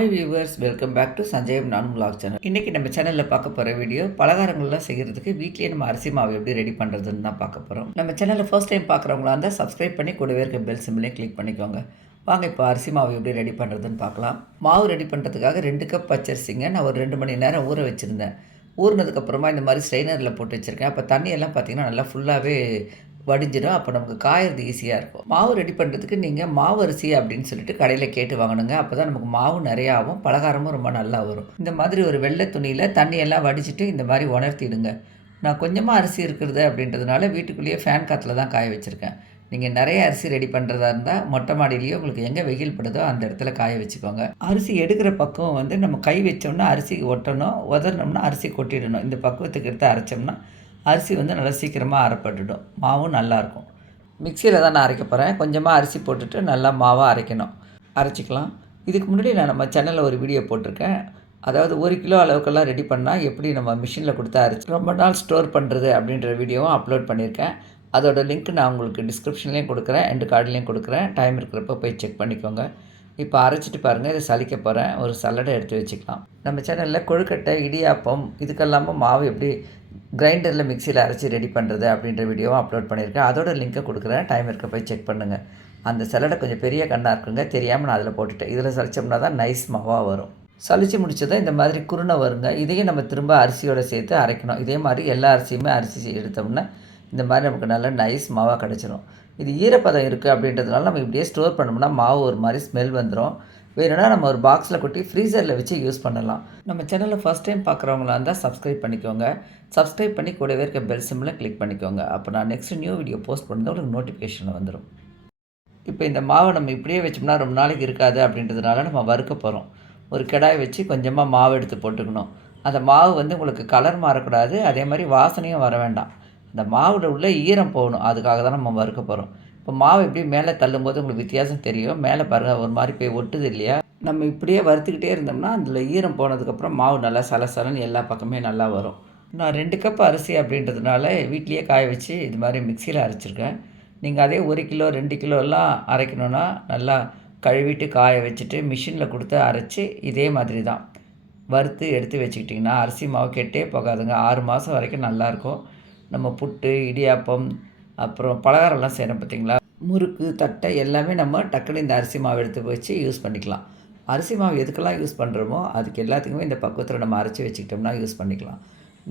Hi viewers, welcome back to Sanjay நானும் vlog channel. இன்றைக்கி நம்ம சேனலில் பார்க்க போகிற வீடியோ பலகாரங்கள்லாம் செய்கிறதுக்கு வீட்லேயே நம்ம அரிசி மாவு எப்படி ரெடி பண்ணுறதுன்னு தான் பார்க்க போகிறோம். நம்ம சேனலில் ஃபர்ஸ்ட் டைம் பார்க்குறவங்களா இருந்தால் சப்ஸ்கிரைப் பண்ணி கூடவே இருக்க பெல் சிம்பிளையும் கிளிக் பண்ணிக்கோங்க. வாங்க இப்போ அரிசி மாவு எப்படி ரெடி பண்ணுறதுன்னு பார்க்கலாம். மாவு ரெடி பண்ணுறதுக்காக 2 கப் பச்சரிசிங்க நான் ஒரு 2 மணி நேரம் ஊற வச்சுருந்தேன். ஊறினதுக்கப்புறமா இந்த மாதிரி ஸ்ட்ரெயினரில் போட்டு வச்சுருக்கேன். அப்போ தண்ணியெல்லாம் பார்த்திங்கன்னா நல்லா ஃபுல்லாகவே வடிஞ்சிடும். அப்போ நமக்கு காயறது ஈஸியாக இருக்கும். மாவு ரெடி பண்ணுறதுக்கு நீங்கள் மாவு அரிசி அப்படின்னு சொல்லிட்டு கடையில் கேட்டு வாங்கணுங்க. அப்போ தான் நமக்கு மாவு நிறையா ஆகும், பலகாரமும் ரொம்ப நல்லா வரும். இந்த மாதிரி ஒரு வெள்ளை துணியில் தண்ணியெல்லாம் வடிச்சிட்டு இந்த மாதிரி உணர்த்திடுங்க. நான் கொஞ்சமாக அரிசி இருக்கிறது அப்படின்றதுனால வீட்டுக்குள்ளேயே ஃபேன் காற்றுல தான் காய வச்சுருக்கேன். நீங்கள் நிறைய அரிசி ரெடி பண்ணுறதா இருந்தால் மொட்டை மாடியிலையோ உங்களுக்கு எங்கே வெயில் படுதோ அந்த இடத்துல காய வச்சுக்கோங்க. அரிசி எடுக்கிற பக்குவம் வந்து நம்ம கை வச்சோம்னா அரிசி ஒட்டணும், உதறினோம்னா அரிசி கொட்டிடணும். இந்த பக்குவத்துக்கு எடுத்து அரைச்சோம்னா அரிசி வந்து நல்லா சீக்கிரமாக அரைப்பட்டுடும், மாவும் நல்லாயிருக்கும். மிக்சியில் தான் நான் அரைக்க போகிறேன். கொஞ்சமாக அரிசி போட்டுட்டு நல்லா மாவாக அரைச்சிக்கலாம். இதுக்கு முன்னாடி நான் நம்ம சேனலில் ஒரு வீடியோ போட்டிருக்கேன். அதாவது 1 கிலோ அளவுக்கெல்லாம் ரெடி பண்ணால் எப்படி நம்ம மிஷினில் கொடுத்து அரைச்சி ரொம்ப நாள் ஸ்டோர் பண்ணுறது அப்படின்ற வீடியோவும் அப்லோட் பண்ணியிருக்கேன். அதோட லிங்க் நான் உங்களுக்கு டிஸ்கிரிப்ஷன்லேயும் கொடுக்குறேன், எண்டு கார்டுலேயும் கொடுக்குறேன். டைம் இருக்கிறப்ப போய் செக் பண்ணிக்கோங்க. இப்போ அரைச்சிட்டு பாருங்கள், இதை சலிக்க போகிறேன். ஒரு சல்லடை எடுத்து வச்சுக்கலாம். நம்ம சேனலில் கொழுக்கட்டை, இடியாப்பம் இதுக்கெல்லாமும் மாவு எப்படி கிரைண்டரில் மிக்சியில் அரைச்சி ரெடி பண்ணுறது அப்படின்ற வீடியோவும் அப்லோட் பண்ணியிருக்கேன். அதோட லிங்க்கை கொடுக்குறேன், டைம் இருக்க போய் செக் பண்ணுங்கள். அந்த சல்லடை கொஞ்சம் பெரிய கண்ணாக இருக்குங்க, தெரியாமல் நான் அதில் போட்டுட்டேன். இதில் சலிச்சோம்னா தான் நைஸ் மாவாக வரும். சலிச்சு முடிச்சதும் இந்த மாதிரி குருணை வருங்க. இதையும் நம்ம திரும்ப அரிசியோடு சேர்த்து அரைக்கணும். இதே மாதிரி எல்லா அரிசியுமே அரிசி எடுத்தோம்னா இந்த மாதிரி நமக்கு நல்ல நைஸ் மாவாக கிடச்சிரும். இது ஈரப்பதம் இருக்குது அப்படின்றதுனால நம்ம இப்படியே ஸ்டோர் பண்ணோம்னா மாவு ஒரு மாதிரி ஸ்மெல் வந்துடும். வேணும்னா நம்ம ஒரு பாக்ஸில் கொட்டி ஃப்ரீசரில் வச்சு யூஸ் பண்ணலாம். நம்ம சேனலில் ஃபஸ்ட் டைம் பார்க்குறவங்களா இருந்தால் சப்ஸ்கிரைப் பண்ணிக்கோங்க. சப்ஸ்கிரைப் பண்ணி கூடவே இருக்க பெல் சிம்பிளை கிளிக் பண்ணிக்கோங்க. அப்போ நான் நெக்ஸ்ட் நியூ வீடியோ போஸ்ட் பண்ணது உங்களுக்கு நோட்டிஃபிகேஷன் வந்துடும். இப்போ இந்த மாவை நம்ம இப்படியே வச்சோம்னா ரொம்ப நாளைக்கு இருக்காது அப்படின்றதுனால நம்ம வறுக்க போகிறோம். ஒரு கடாய் வச்சு கொஞ்சமாக மாவு எடுத்து போட்டுக்கணும். அந்த மாவு வந்து உங்களுக்கு கலர் மாறக்கூடாது, அதே மாதிரி வாசனையும் வர வேண்டாம். அந்த மாவில் உள்ள ஈரம் போகணும், அதுக்காக தான் நம்ம வறுக்க போகிறோம். இப்போ மாவு இப்படி மேலே தள்ளும்போது உங்களுக்கு வித்தியாசம் தெரியும். மேலே பாருங்கள் ஒரு மாதிரி போய் ஒட்டுது இல்லையா? நம்ம இப்படியே வறுத்துக்கிட்டே இருந்தோம்னா அதில் ஈரம் போனதுக்கப்புறம் மாவு நல்லா சலசலன்னு எல்லா பக்கமே நல்லா வரும். நான் 2 கப் அரிசி அப்படின்றதுனால வீட்லேயே காய வச்சு இது மாதிரி மிக்சியில் அரைச்சிருக்கேன். நீங்கள் அதே 1 கிலோ 2 கிலோலாம் அரைக்கணுன்னா நல்லா கழுவிட்டு காய வச்சுட்டு மிஷினில் கொடுத்து அரைச்சி இதே மாதிரி தான் வறுத்து எடுத்து வச்சுக்கிட்டிங்கன்னா அரிசி மாவு கெட்டே போகாதுங்க. 6 மாதம் வரைக்கும் நல்லாயிருக்கும். நம்ம புட்டு, இடியாப்பம், அப்புறம் பலகாரம்லாம் செய்கிறோம் பார்த்திங்களா, முறுக்கு, தட்டை எல்லாமே நம்ம டக்குன்னு இந்த அரிசி மாவு எடுத்து வச்சு யூஸ் பண்ணிக்கலாம். அரிசி மாவு எதுக்கெல்லாம் யூஸ் பண்ணுறோமோ அதுக்கு எல்லாத்துக்குமே இந்த பக்குவத்தில் நம்ம அரைச்சி வச்சுக்கிட்டோம்னா யூஸ் பண்ணிக்கலாம்.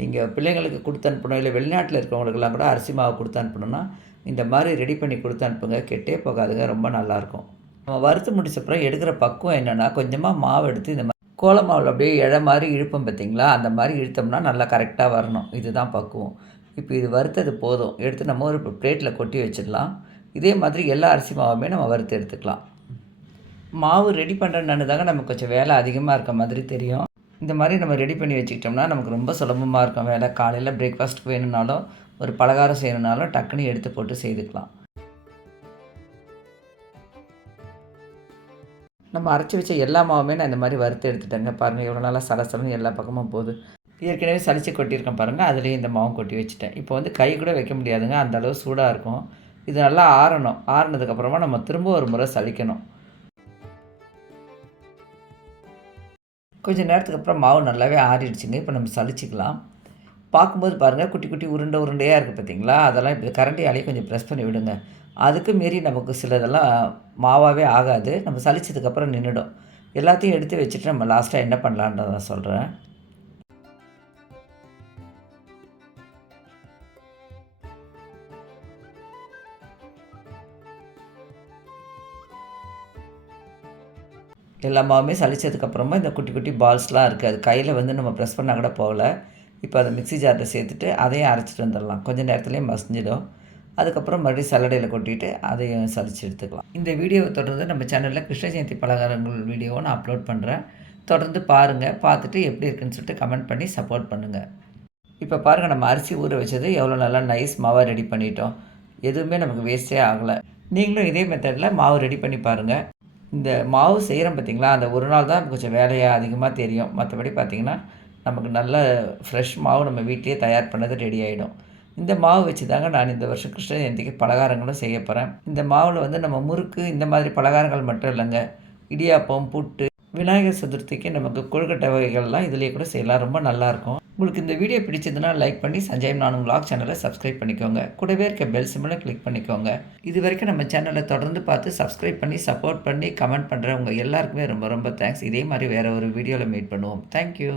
நீங்கள் பிள்ளைங்களுக்கு கொடுத்து அனுப்பணும், இல்லை வெளிநாட்டில் இருக்கிறவங்களுக்கெல்லாம் கூட அரிசி மாவு கொடுத்து அனுப்பணுன்னா இந்த மாதிரி ரெடி பண்ணி கொடுத்து அனுப்புங்க. கெட்டே போகாதுங்க, ரொம்ப நல்லாயிருக்கும். நம்ம வறுத்து முடிச்சப்பறம் எடுக்கிற பக்குவம் என்னென்னா, கொஞ்சமாக மாவு எடுத்து இந்த மாதிரி கோல மாவில் அப்படியே இழை மாதிரி இழுப்போம் பார்த்திங்களா, அந்த மாதிரி இழுத்தோம்னா நல்லா கரெக்டாக வரணும். இதுதான் பக்குவம். இப்போ இது வறுத்தது போதும், எடுத்து நம்ம ஒரு பிளேட்டில் கொட்டி வச்சிடலாம். இதே மாதிரி எல்லா அரிசி மாவுமே நம்ம வறுத்து எடுத்துக்கலாம். மாவு ரெடி பண்ணுறேன்னு தாங்க நமக்கு கொஞ்சம் வேலை அதிகமாக இருக்க மாதிரி தெரியும். இந்த மாதிரி நம்ம ரெடி பண்ணி வச்சுக்கிட்டோம்னா நமக்கு ரொம்ப சுலபமாக இருக்கும் வேலை. காலையில் பிரேக்ஃபாஸ்ட்டுக்கு வேணும்னாலும் ஒரு பலகாரம் செய்யணுன்னாலும் டக்குன்னு எடுத்து போட்டு செய்துக்கலாம். நம்ம அரைச்சி வச்ச எல்லா மாவுமே நான் இந்த மாதிரி வறுத்து எடுத்துட்டேங்க. பாருங்கள் எவ்வளோ நாளாக சலசலன்னு எல்லா பக்கமும் போகுது. ஏற்கனவே சலிச்சு கொட்டியிருக்கேன் பாருங்கள், அதுலேயும் இந்த மாவும் கொட்டி வச்சுட்டேன். இப்போ வந்து கை கூட வைக்க முடியாதுங்க, அந்தளவு சூடாக இருக்கும். இது நல்லா ஆறணும். ஆறினதுக்கப்புறமா நம்ம திரும்ப ஒரு முறை சலிக்கணும். கொஞ்சம் நேரத்துக்கு அப்புறம் மாவு நல்லாவே ஆறிடுச்சுங்க. இப்போ நம்ம சலிச்சிக்கலாம். பார்க்கும்போது பாருங்கள் குட்டி குட்டி உருண்டையாக இருக்குது பார்த்திங்களா, அதெல்லாம் இப்படி கரண்டியாலேயே கொஞ்சம் ப்ரெஸ் பண்ணி விடுங்க. அதுக்கு மீறி நமக்கு சிலதெல்லாம் மாவாகவே ஆகாது. நம்ம சலிச்சதுக்கப்புறம் நின்றுடும். எல்லாத்தையும் எடுத்து வச்சுட்டு நம்ம லாஸ்ட்டாக என்ன பண்ணலான்றதை சொல்கிறேன். எல்லா மாவுமே சலிச்சதுக்கப்புறமா இந்த குட்டி குட்டி பால்ஸ்லாம் இருக்குது, அது கையில் வந்து நம்ம ப்ரெஸ் பண்ணால் கூட போகல. இப்போ அதை மிக்ஸி ஜாரில் சேர்த்துட்டு அதையும் அரைச்சிட்டு வந்துடலாம். கொஞ்சம் நேரத்துலேயே மசிஞ்சிடும். அதுக்கப்புறம் மறுபடியும் சல்லடையில் கொட்டிட்டு அதையும் சலிச்சு எடுத்துக்கலாம். இந்த வீடியோவை தொடர்ந்து நம்ம சேனலில் கிருஷ்ண ஜெயந்தி பலகாரங்கள் வீடியோவை நான் அப்லோட் பண்ணுறேன். தொடர்ந்து பாருங்கள். பார்த்துட்டு எப்படி இருக்குன்னு சொல்லிட்டு கமெண்ட் பண்ணி சப்போர்ட் பண்ணுங்கள். இப்போ பாருங்கள், நம்ம அரிசி ஊற வச்சது எவ்வளோ நல்லா நைஸ் மாவாக ரெடி பண்ணிட்டோம். எதுவுமே நமக்கு வேஸ்ட்டே ஆகலை. நீங்களும் இதே மெத்தடில் மாவு ரெடி பண்ணி பாருங்கள். இந்த மாவு செய்கிறோம் பார்த்திங்களா, அந்த ஒரு நாள் தான் கொஞ்சம் வேலையாக அதிகமாக தெரியும். மற்றபடி பார்த்திங்கன்னா நமக்கு நல்ல ஃப்ரெஷ் மாவு நம்ம வீட்டிலேயே தயார் பண்ணது ரெடி ஆகிடும். இந்த மாவு வச்சு தாங்க நான் இந்த வருஷம் கிருஷ்ண ஜெயந்திக்கு பலகாரங்களும் செய்ய போகிறேன். இந்த மாவில் வந்து நம்ம முறுக்கு இந்த மாதிரி பலகாரங்கள் மட்டும் இல்லைங்க, இடியாப்பம், புட்டு, விநாயகர் சதுர்த்திக்கு நமக்கு கொழுக்கட்டை வகைகள்லாம் இதிலேயே கூட செய்யலாம். ரொம்ப நல்லாயிருக்கும். உங்களுக்கு இந்த வீடியோ பிடிச்சதுன்னா லைக் பண்ணி சஞ்சய் நானும் vlog சேனலை சப்ஸ்கிரைப் பண்ணிக்கோங்க. கூடவே இருக்க பெல் சிம்பலை கிளிக் பண்ணிக்கோங்க. இது வரைக்கும் நம்ம சேனலை தொடர்ந்து பார்த்து சப்ஸ்கிரைப் பண்ணி சப்போர்ட் பண்ணி கமெண்ட் பண்ணுறவங்க எல்லாருக்குமே ரொம்ப ரொம்ப தேங்க்ஸ். இதே மாதிரி வேறு ஒரு வீடியோவில் மீட் பண்ணுவோம். தேங்க்யூ.